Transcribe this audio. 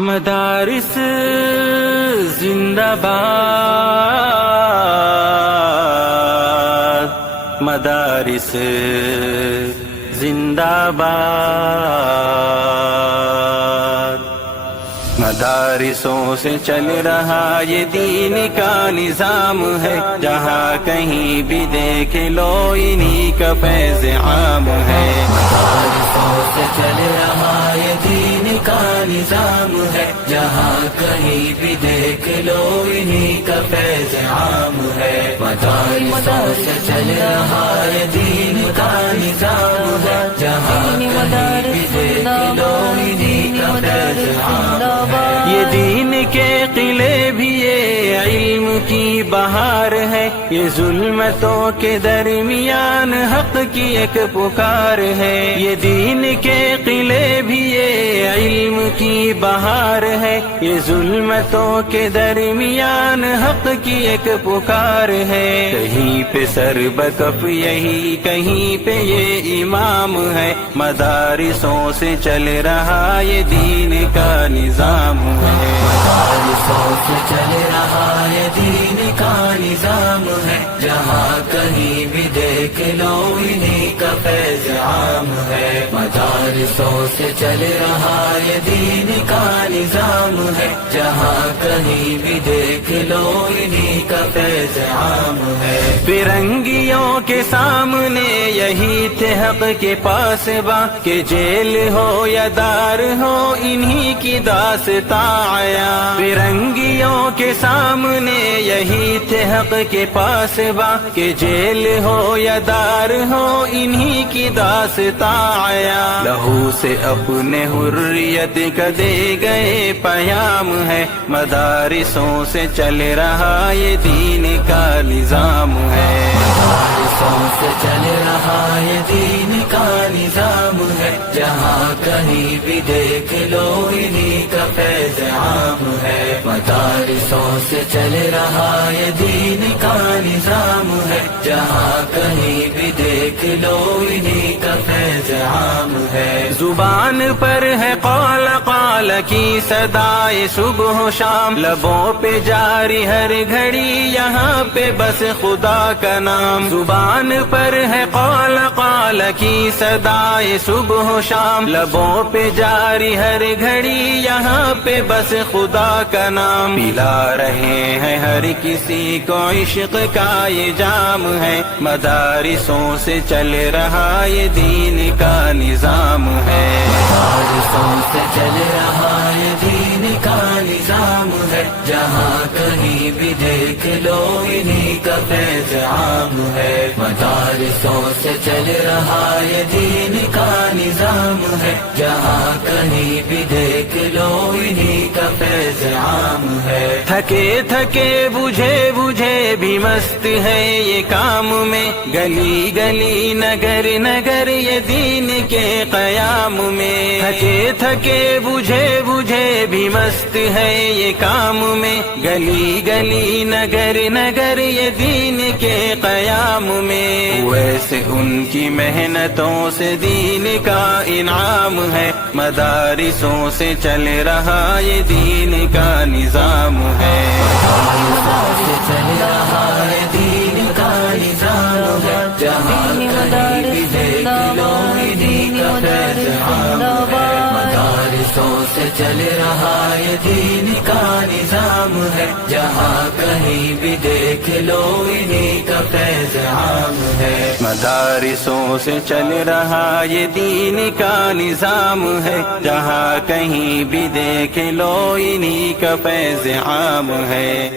مدارس زندہ باد، مدارس زندہ باد، مدارسوں سے چل رہا یہ دین کا نظام ہے، جہاں کہیں بھی دیکھ لو انہی کا فیض عام ہے۔ مدارسوں سے چل رہا یہ دین کا نظام ہے، جہاں کہیں بھی دیکھ لو انہی کا فیض عام ہے۔ مدارسوں سے چل رہا یہ دین کا نظام ہے، جہاں کہیں بھی دیکھ لو انہی کا فیض عام ہے۔ یہ دین کے قلعے بھی یہ علم کی بہار ہے، یہ ظلمتوں کے درمیان حق کی ایک پکار ہے۔ یہ دین کے قلعے بھی یہ علم کی بہار ہے، یہ ظلمتوں کے درمیان حق کی ایک پکار ہے۔ کہیں پہ سر بکف یہی، کہیں پہ یہ امام ہے، مدارسوں سے چل رہا یہ دین کا نظام ہے۔ مدارسوں سے چل رہا یہ دین کا نظام ہے، جہاں کہیں بھی دیکھ لو انہی کا فیض عام ہے۔ مدارسوں سے چل رہا یہ دین کا نظام ہے، جہاں کہیں بھی دیکھ لو انہی کا فیض عام ہے۔ فرنگیوں کے سامنے یہی تھے حق کے پاس باں، کہ جیل ہو یا دار ہو انہی کی داستاں آیا۔ فرنگیوں کے سامنے یہی تھے حق کے پاس باں، کہ جیل ہو یا دار ہو انہی کی داستاں آیا۔ لہو سے اپنے حریت کا دے گئے پیام ہے، مدارسوں سے چل رہا یہ دین کا نظام ہے۔ مدارسوں سے چل رہا یہ دین کا نظام ہے، جہاں کہیں بھی دیکھ لو انہی کا فیض عام ہے۔ مدارسوں سے چل رہا یہ دین کا نظام ہے، جہاں کہیں بھی دیکھ لو انہی کا فیض عام ہے۔ زبان پر ہے قال قال کی صدائے صبح و شام، لبوں پہ جاری ہر گھڑی یہاں پہ بس خدا کا نام۔ زبان پر ہے قال قال کی صدائے صبح و شام، لبوں پہ جاری ہر گھڑی یہاں پہ بس خدا کا نام۔ پلا رہے ہیں ہر کسی کو عشق کا یہ جام ہے، مدارسوں سے چل رہا یہ دین کا نظام ہے۔ مدارسوں سے چل رہا یہ دین کا نظام ہے، جہاں کہیں بھی دیکھ لو انہی کا فیض عام ہے۔ مدارسوں سے چل رہا یہ دین کا نظام ہے، جہاں کہیں بھی دیکھ لو انہی کا فیض عام ہے۔ تھکے تھکے بجھے بجھے بھی مست ہے یہ کام میں، گلی گلی نگر نگر یہ دین کے قیام میں۔ تھکے تھکے بجھے بجھے بھی مست ہے یہ کام میں، گلی گلی نگر نگر یہ دین کے قیام میں۔ ویسے ان کی محنتوں سے دین کا انعام ہے، مدارسوں سے چل رہا یہ دین کا نظام ہے۔ مدارسوں سے چل رہا یہ دین کا نظام ہے، جہاں کہیں بھی دیکھ لو انہی کا فیض عام ہے۔ مدارسوں سے چل رہا یہ دین کا نظام ہے، جہاں کہیں بھی دیکھ لو انہی کا فیض عام ہے۔ مدارسوں سے چل رہا یہ دین کا نظام ہے، جہاں کہیں بھی دیکھ لو انہی کا فیض عام ہے۔